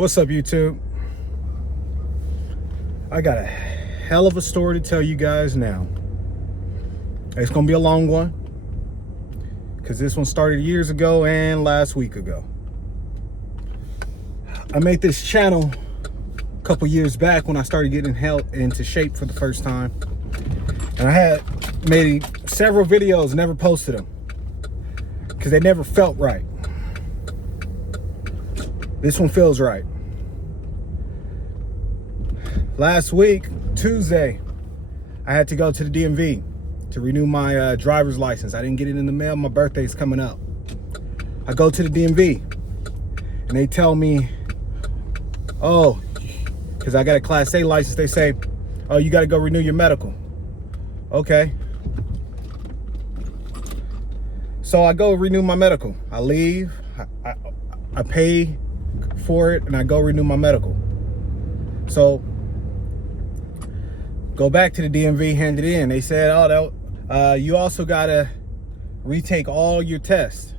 What's up, YouTube? I got a hell of a story to tell you guys now. It's gonna be a long one because this one started years ago and last week ago. I made this channel a couple years back when I started getting into shape for the first time, and I had made several videos, never posted them because they never felt right. This one feels right. Last week, Tuesday, I had to go to the DMV to renew my driver's license. I didn't get it in the mail. My birthday's coming up. I go to the DMV and they tell me, oh, because I got a Class A license, they say, oh, you got to go renew your medical. Okay. So I go renew my medical. I leave, I pay for it, and I go renew my medical. So go back to the DMV, hand it in. They said, oh, you also gotta retake all your tests.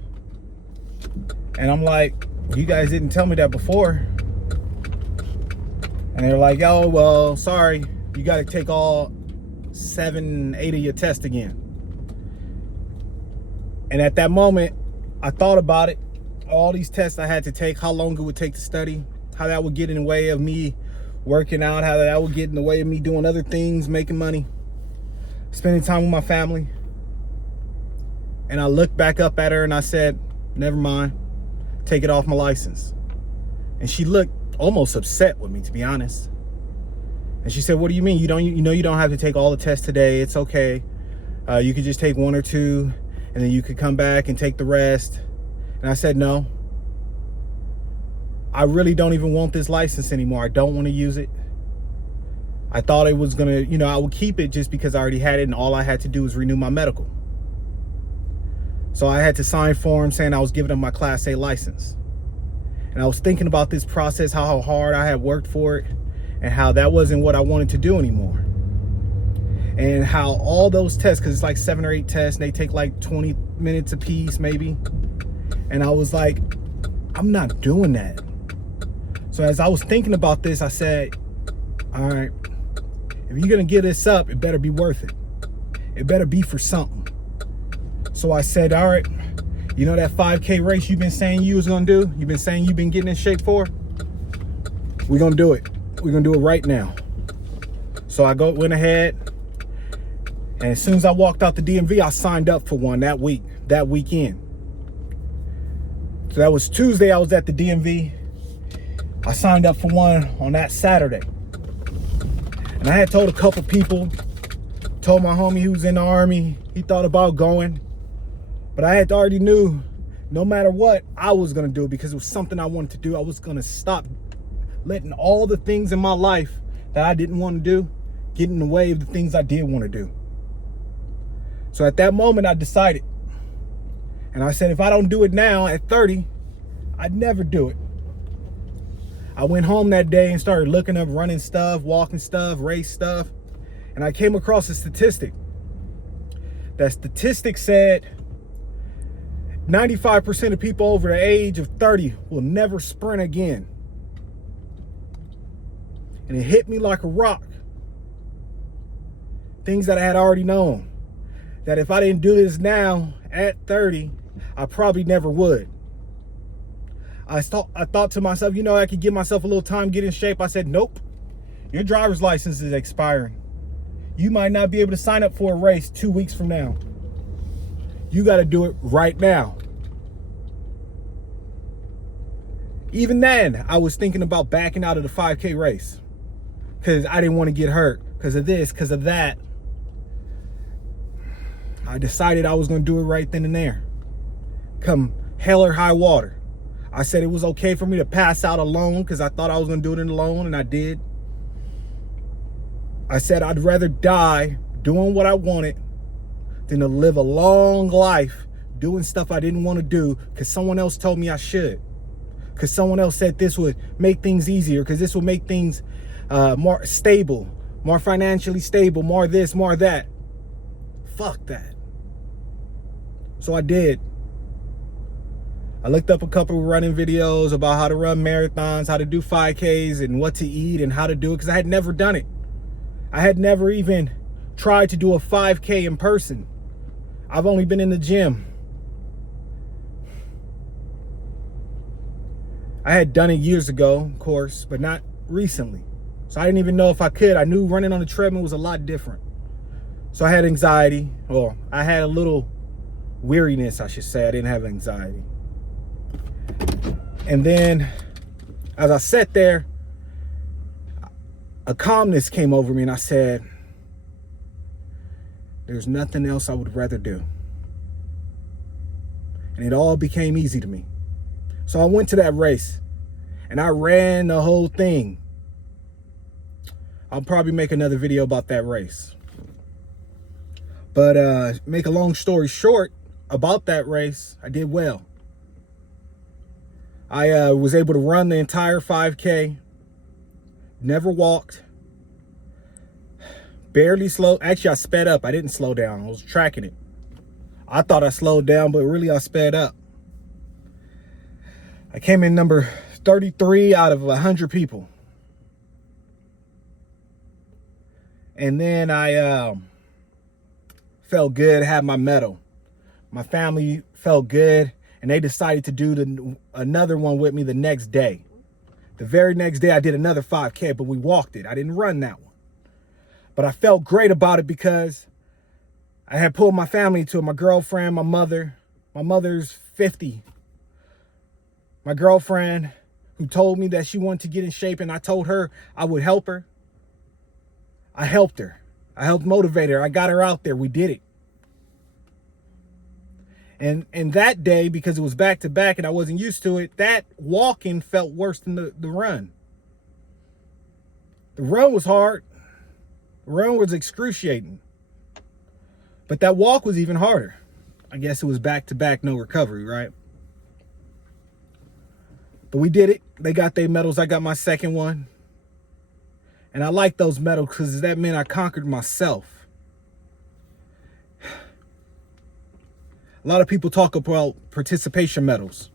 And I'm like, you guys didn't tell me that before. And they're like, oh, well, sorry, you gotta take all 7, 8 of your tests again. And at that moment, I thought about it. All these tests I had to take, how long it would take to study, how that would get in the way of me working out, how that would get in the way of me doing other things, making money, spending time with my family. And I looked back up at her and I said, never mind, take it off my license. And she looked almost upset with me, to be honest. And she said, what do you mean? You don't have to take all the tests today. It's okay. You could just take 1 or 2 and then you could come back and take the rest. And I said, no, I really don't even want this license anymore. I don't want to use it. I thought it was gonna, I would keep it just because I already had it and all I had to do was renew my medical. So I had to sign forms saying I was giving them my Class A license. And I was thinking about this process, how hard I had worked for it, and how that wasn't what I wanted to do anymore. And how all those tests, because it's like 7 or 8 tests, and they take like 20 minutes a piece maybe. And I was like, I'm not doing that. So as I was thinking about this, I said, all right, if you're gonna give this up, it better be worth it. It better be for something. So I said, all right, you know that 5K race you've been saying you was gonna do? You've been saying you've been getting in shape for? We're gonna do it. We're gonna do it right now. So I went ahead, and as soon as I walked out the DMV, I signed up for one that weekend. So that was Tuesday, I was at the DMV. I signed up for one on that Saturday. And I had told a couple people, told my homie who was in the Army, he thought about going. But I had already knew no matter what, I was gonna do it because it was something I wanted to do. I was gonna stop letting all the things in my life that I didn't want to do get in the way of the things I did want to do. So at that moment, I decided. And I said, if I don't do it now at 30, I'd never do it. I went home that day and started looking up running stuff, walking stuff, race stuff. And I came across a statistic. That statistic said 95% of people over the age of 30 will never sprint again. And it hit me like a rock. Things that I had already known. That if I didn't do this now at 30, I probably never would. I thought to myself, I could give myself a little time, get in shape. I said, nope, your driver's license is expiring. You might not be able to sign up for a race 2 weeks from now. You got to do it right now. Even then, I was thinking about backing out of the 5K race because I didn't want to get hurt because of this, because of that. I decided I was going to do it right then and there. Come hell or high water. I said it was okay for me to pass out alone because I thought I was going to do it alone, and I did. I said I'd rather die doing what I wanted than to live a long life doing stuff I didn't want to do because someone else told me I should. Because someone else said this would make things easier, because this would make things more stable, more financially stable, more this, more that. Fuck that. So I did. I looked up a couple of running videos about how to run marathons, how to do 5Ks, and what to eat and how to do it, because I had never done it. I had never even tried to do a 5K in person. I've only been in the gym. I had done it years ago, of course, but not recently. So I didn't even know if I could. I knew running on the treadmill was a lot different. So I had anxiety, or I had a little weariness, I should say. I didn't have anxiety. And then as I sat there, a calmness came over me and I said, there's nothing else I would rather do. And it all became easy to me. So I went to that race and I ran the whole thing. I'll probably make another video about that race. But make a long story short about that race, I did well. I was able to run the entire 5K, never walked, barely slowed. Actually, I sped up. I didn't slow down. I was tracking it. I thought I slowed down, but really I sped up. I came in number 33 out of 100 people. And then I felt good, had my medal. My family felt good, and they decided to do another one with me the next day. The very next day, I did another 5K, but we walked it. I didn't run that one. But I felt great about it because I had pulled my family to it. My girlfriend, my mother. My mother's 50. My girlfriend, who told me that she wanted to get in shape, and I told her I would help her. I helped her. I helped motivate her. I got her out there. We did it. And that day, because it was back to back and I wasn't used to it, that walking felt worse than the run. The run was hard. The run was excruciating. But that walk was even harder. I guess it was back to back, no recovery, right? But we did it. They got their medals. I got my second one. And I like those medals because that meant I conquered myself. A lot of people talk about participation medals.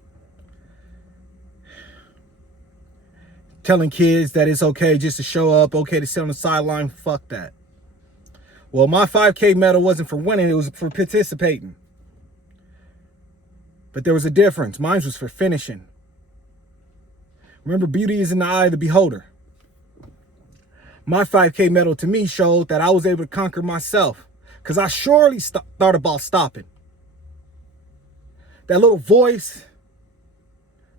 Telling kids that it's okay just to show up, okay to sit on the sideline. Fuck that. Well, my 5K medal wasn't for winning. It was for participating. But there was a difference. Mine was for finishing. Remember, beauty is in the eye of the beholder. My 5K medal to me showed that I was able to conquer myself, because I surely thought about stopping. That little voice,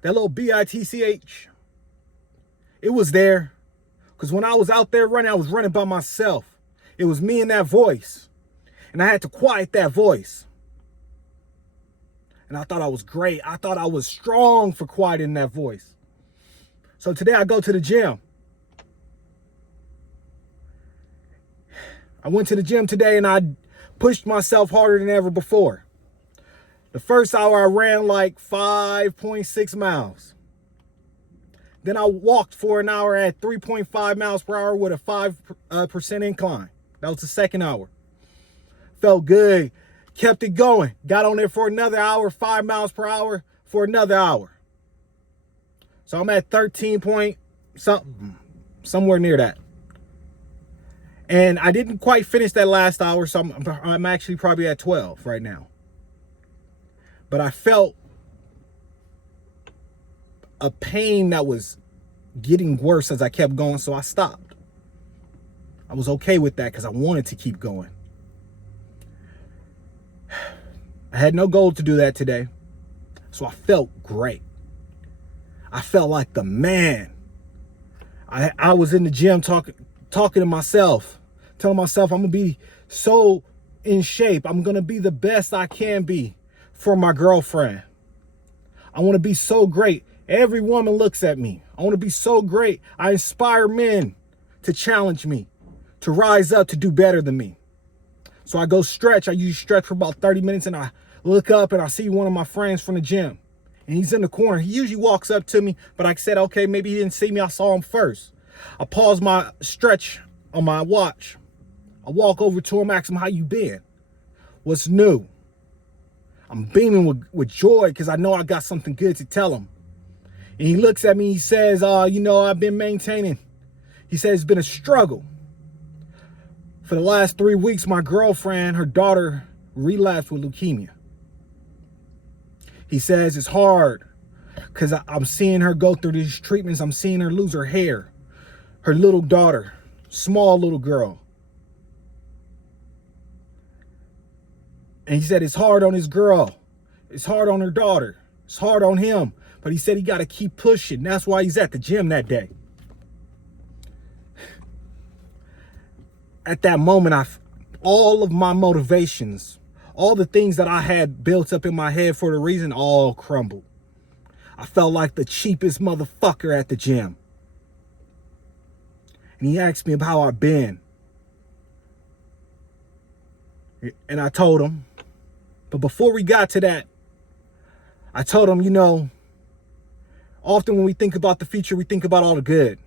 that little bitch, it was there. Because when I was out there running, I was running by myself. It was me and that voice. And I had to quiet that voice. And I thought I was great. I thought I was strong for quieting that voice. So today I go to the gym. I went to the gym today and I pushed myself harder than ever before. The first hour I ran like 5.6 miles. Then I walked for an hour at 3.5 miles per hour with a 5% incline. That was the second hour. Felt good. Kept it going. Got on there for another hour, 5 miles per hour for another hour. So I'm at 13 point something, somewhere near that. And I didn't quite finish that last hour, so I'm actually probably at 12 right now. But I felt a pain that was getting worse as I kept going, so I stopped. I was okay with that because I wanted to keep going. I had no goal to do that today, so I felt great. I felt like the man. I was in the gym talking to myself, telling myself I'm going to be so in shape. I'm going to be the best I can be for my girlfriend. I want to be so great. Every woman looks at me. I want to be so great. I inspire men to challenge me, to rise up, to do better than me. So I go stretch. I usually stretch for about 30 minutes and I look up and I see one of my friends from the gym. And he's in the corner. He usually walks up to me, but I said, okay, maybe he didn't see me. I saw him first. I pause my stretch on my watch. I walk over to him, ask him, how you been? What's new? I'm beaming with joy because I know I got something good to tell him. And he looks at me, he says, I've been maintaining. He says it's been a struggle. For the last 3 weeks, my girlfriend, her daughter, relapsed with leukemia. He says it's hard because I'm seeing her go through these treatments. I'm seeing her lose her hair. Her little daughter, small little girl. And he said it's hard on his girl. It's hard on her daughter. It's hard on him. But he said he got to keep pushing. That's why he's at the gym that day. At that moment, all of my motivations, all the things that I had built up in my head for the reason, all crumbled. I felt like the cheapest motherfucker at the gym. And he asked me about how I've been. And I told him. But before we got to that, I told him, often when we think about the future, we think about all the good.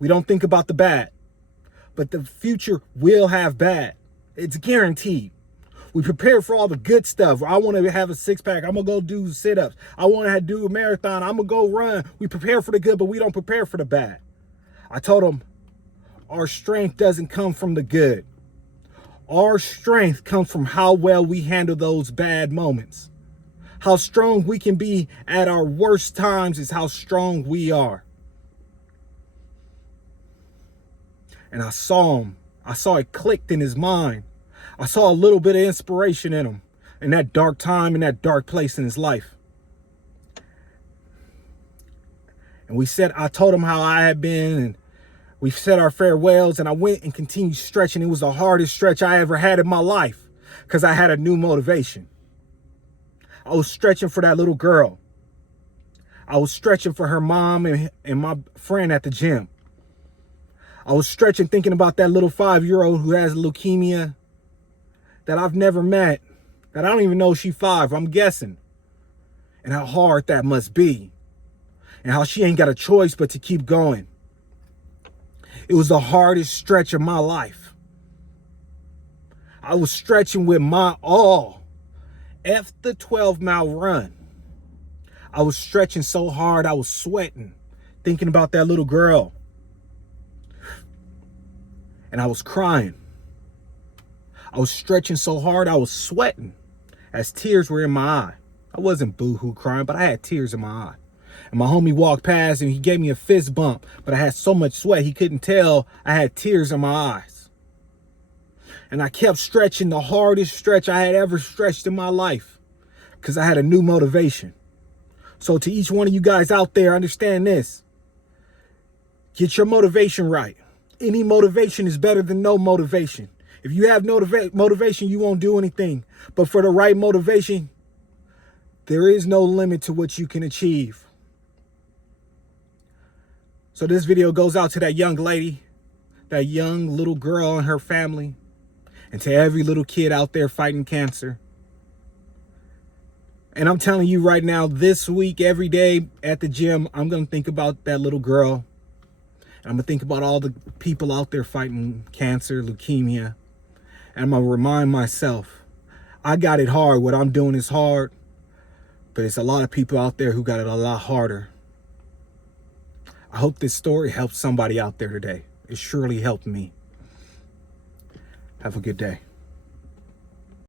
We don't think about the bad. But the future will have bad. It's guaranteed. We prepare for all the good stuff. I want to have a six-pack. I'm going to go do sit-ups. I want to do a marathon. I'm going to go run. We prepare for the good, but we don't prepare for the bad. I told him, our strength doesn't come from the good. Our strength comes from how well we handle those bad moments. How strong we can be at our worst times is how strong we are. And I saw him. I saw it clicked in his mind. I saw a little bit of inspiration in him in that dark time, in that dark place in his life. And I told him how I had been, and we said our farewells, and I went and continued stretching. It was the hardest stretch I ever had in my life because I had a new motivation. I was stretching for that little girl. I was stretching for her mom and my friend at the gym. I was stretching thinking about that little 5-year-old who has leukemia that I've never met, that I don't even know she's 5, I'm guessing. And how hard that must be. And how she ain't got a choice but to keep going. It was the hardest stretch of my life. I was stretching with my all. F the 12-mile run. I was stretching so hard I was sweating, thinking about that little girl. And I was crying. I was stretching so hard I was sweating as tears were in my eye. I wasn't boo-hoo crying, but I had tears in my eye. And my homie walked past and he gave me a fist bump, but I had so much sweat he couldn't tell I had tears in my eyes. And I kept stretching the hardest stretch I had ever stretched in my life because I had a new motivation. So to each one of you guys out there, understand this. Get your motivation right. Any motivation is better than no motivation. If you have no motivation, you won't do anything. But for the right motivation, there is no limit to what you can achieve. So this video goes out to that young lady, that young little girl and her family, and to every little kid out there fighting cancer. And I'm telling you right now, this week, every day at the gym, I'm going to think about that little girl. And I'm going to think about all the people out there fighting cancer, leukemia. And I'm going to remind myself, I got it hard. What I'm doing is hard. But it's a lot of people out there who got it a lot harder. I hope this story helps somebody out there today. It surely helped me. Have a good day.